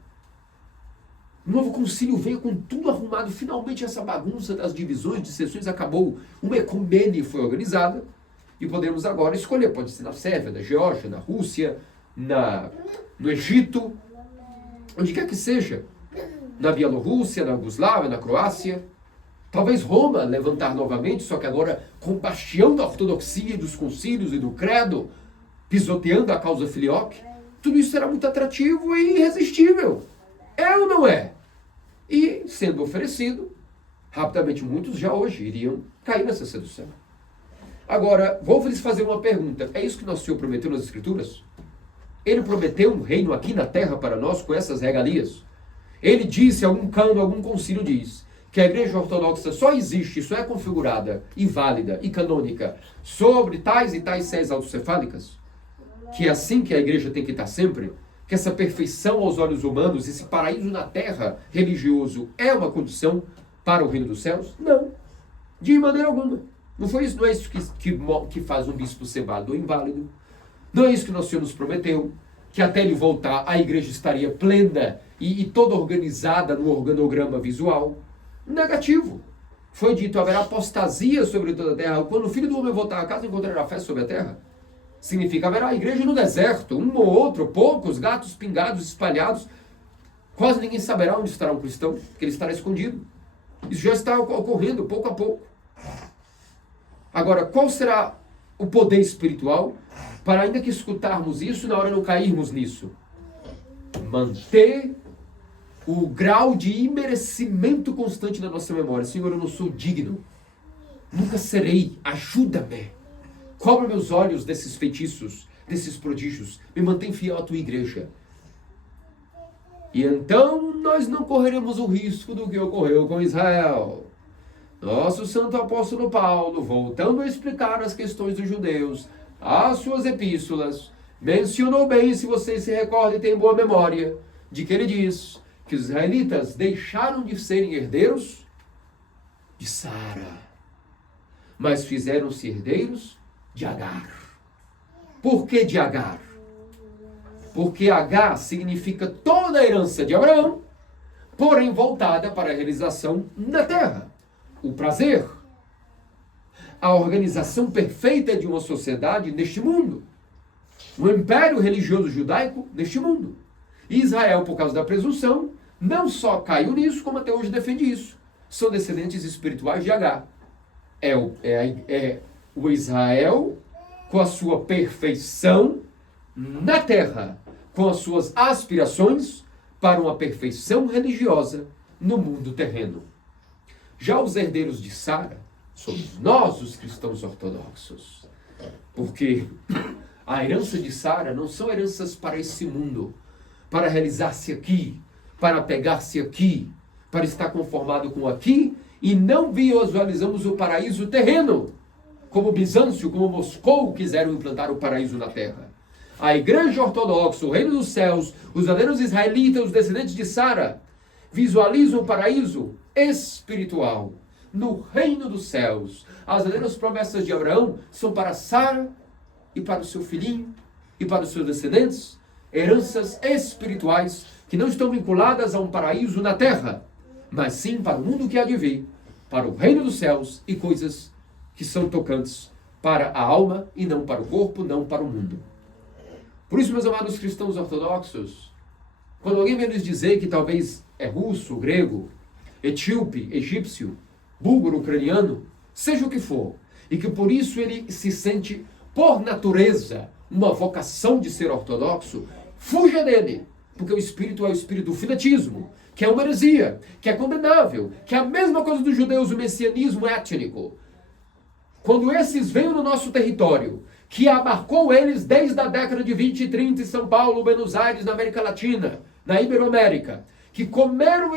O novo concílio veio com tudo arrumado, finalmente essa bagunça das divisões, dissensões acabou, uma ecumênia foi organizada, e podemos agora escolher, pode ser na Sérvia, na Geórgia, na Rússia, no Egito, onde quer que seja, na Bielorrússia, na Iugoslávia, na Croácia, talvez Roma levantar novamente, só que agora com o bastião da ortodoxia, dos concílios e do credo, pisoteando a causa filioque, tudo isso será muito atrativo e irresistível. É ou não é? E, sendo oferecido, rapidamente muitos já hoje iriam cair nessa sedução. Agora, vou lhes fazer uma pergunta. É isso que nosso Senhor prometeu nas Escrituras? Ele prometeu um reino aqui na terra para nós com essas regalias? Ele disse, algum concílio diz, que a igreja ortodoxa só existe, só é configurada e válida e canônica sobre tais e tais séries autocefálicas? Que é assim que a igreja tem que estar sempre? Que essa perfeição aos olhos humanos, esse paraíso na terra religioso é uma condição para o reino dos céus? Não, de maneira alguma. Não é isso que faz um bispo ser válido ou inválido. Não é isso que nosso Senhor nos prometeu, que até ele voltar a igreja estaria plena e toda organizada no organograma visual. Negativo. Foi dito, haverá apostasia sobre toda a terra. Quando o Filho do Homem voltar a casa, encontrará fé sobre a terra. Significa, haverá a igreja no deserto, um ou outro, poucos gatos pingados, espalhados. Quase ninguém saberá onde estará um cristão, que ele estará escondido. Isso já está ocorrendo pouco a pouco. Agora, qual será o poder espiritual para, ainda que escutarmos isso, na hora não cairmos nisso? Manter o grau de imerecimento constante na nossa memória. Senhor, eu não sou digno. Nunca serei. Ajuda-me. Cobre meus olhos desses feitiços, desses prodígios. Me mantém fiel à tua igreja. E então nós não correremos o risco do que ocorreu com Israel. Nosso santo apóstolo Paulo, voltando a explicar as questões dos judeus, as suas epístolas, mencionou bem, se vocês se recordam e têm boa memória, de que ele diz que os israelitas deixaram de serem herdeiros de Sara, mas fizeram-se herdeiros de Agar. Por que de Agar? Porque Agar significa toda a herança de Abraão, porém voltada para a realização na terra. O prazer, a organização perfeita de uma sociedade neste mundo, o império religioso judaico neste mundo. E Israel, por causa da presunção, não só caiu nisso, como até hoje defende isso. são descendentes espirituais de Agar. É o Israel com a sua perfeição na terra, com as suas aspirações para uma perfeição religiosa no mundo terreno. Já os herdeiros de Sara somos nós, os cristãos ortodoxos. Porque a herança de Sara não são heranças para esse mundo, para realizar-se aqui, para pegar-se aqui, para estar conformado com aqui, e não visualizamos o paraíso terreno, como Bizâncio, como Moscou quiseram implantar o paraíso na terra. A igreja ortodoxa, o reino dos céus, os verdadeiros israelitas, os descendentes de Sara, visualizam o paraíso espiritual no reino dos céus. As verdadeiras promessas de Abraão são para Sara e para o seu filhinho e para os seus descendentes, heranças espirituais que não estão vinculadas a um paraíso na terra, mas sim para o mundo que há de vir, para o reino dos céus e coisas que são tocantes para a alma e não para o corpo, não para o mundo. Por isso, meus amados cristãos ortodoxos, quando alguém vem lhes dizer que talvez é russo, grego, etíope, egípcio, búlgaro, ucraniano, seja o que for, e que por isso ele se sente, por natureza, uma vocação de ser ortodoxo, fuja dele, porque o espírito é o espírito do filetismo, que é uma heresia, que é condenável, que é a mesma coisa dos judeus, o messianismo étnico. Quando esses vêm no nosso território, que abarcou eles desde a década de 20 e 30 em São Paulo, Buenos Aires, na América Latina, na Iberoamérica, que comeram,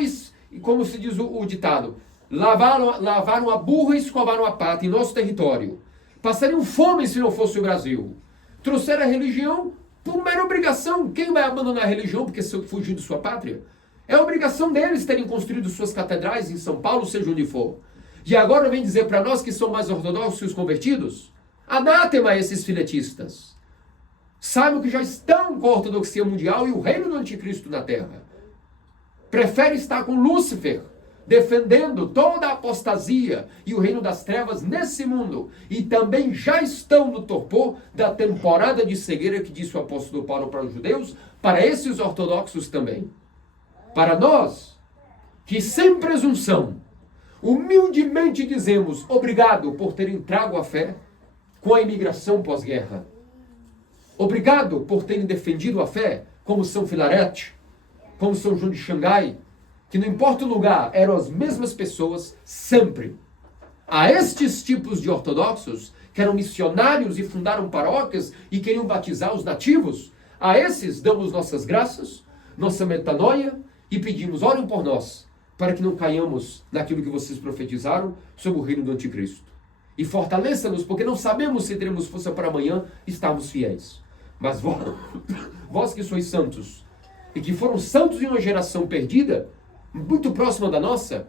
como se diz o ditado, lavaram a burra e escovaram a pata em nosso território. Passariam fome se não fosse o Brasil. Trouxeram a religião por mera obrigação. Quem vai abandonar a religião porque fugiu de sua pátria? É obrigação deles terem construído suas catedrais em São Paulo, seja onde for. E agora vem dizer para nós que são mais ortodoxos que os convertidos? Anátema a esses filetistas. Saibam que já estão com a ortodoxia mundial e o reino do anticristo na terra. Prefere estar com Lúcifer, defendendo toda a apostasia e o reino das trevas nesse mundo. E também já estão no torpor da temporada de cegueira que disse o apóstolo Paulo para os judeus, para esses ortodoxos também. Para nós, que sem presunção, humildemente dizemos obrigado por terem trago a fé com a imigração pós-guerra. Obrigado por terem defendido a fé, como São Filarete, como São João de Xangai, que não importa o lugar, eram as mesmas pessoas sempre. A estes tipos de ortodoxos, que eram missionários e fundaram paróquias e queriam batizar os nativos, a esses damos nossas graças, nossa metanoia e pedimos, orem por nós, para que não caiamos naquilo que vocês profetizaram sobre o reino do anticristo. E fortaleça-nos, porque não sabemos se teremos força para amanhã estarmos fiéis. Mas vós que sois santos, e que foram santos em uma geração perdida, muito próxima da nossa,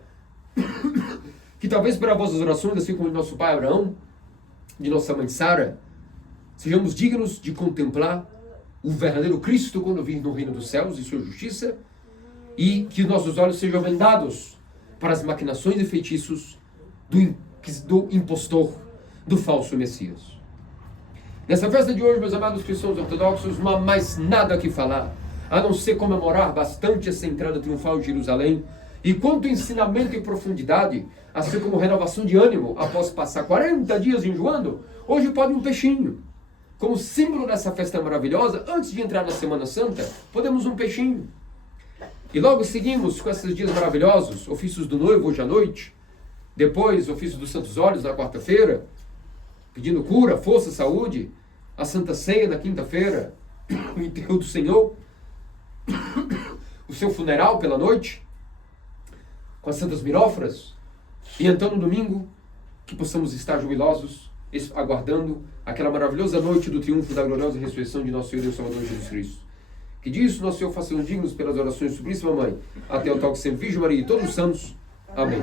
que talvez para vossas orações, assim como de nosso pai Abraão, de nossa mãe Sara, sejamos dignos de contemplar o verdadeiro Cristo quando vir no reino dos céus e sua justiça, e que nossos olhos sejam vendados para as maquinações e feitiços do impostor, do falso Messias. Nessa festa de hoje, meus amados cristãos ortodoxos, não há mais nada que falar, a não ser comemorar bastante essa entrada triunfal de Jerusalém, e quanto ensinamento e profundidade, assim como renovação de ânimo após passar 40 dias enjoando, hoje pode um peixinho. Como símbolo dessa festa maravilhosa, antes de entrar na Semana Santa, podemos um peixinho. E logo seguimos com esses dias maravilhosos, ofícios do noivo hoje à noite, depois ofício dos Santos Óleos na quarta-feira, pedindo cura, força, saúde, a Santa Ceia na quinta-feira, o enterro do Senhor, o seu funeral pela noite, com as Santas Mirófras, e então no domingo, que possamos estar jubilosos, aguardando aquela maravilhosa noite do triunfo da gloriosa ressurreição de nosso Senhor e Deus Salvador Jesus Cristo. Que disso nosso Senhor faça-nos dignos pelas orações de Subríssima Mãe, até o tal que sempre Virgem Maria e todos os santos. Amém.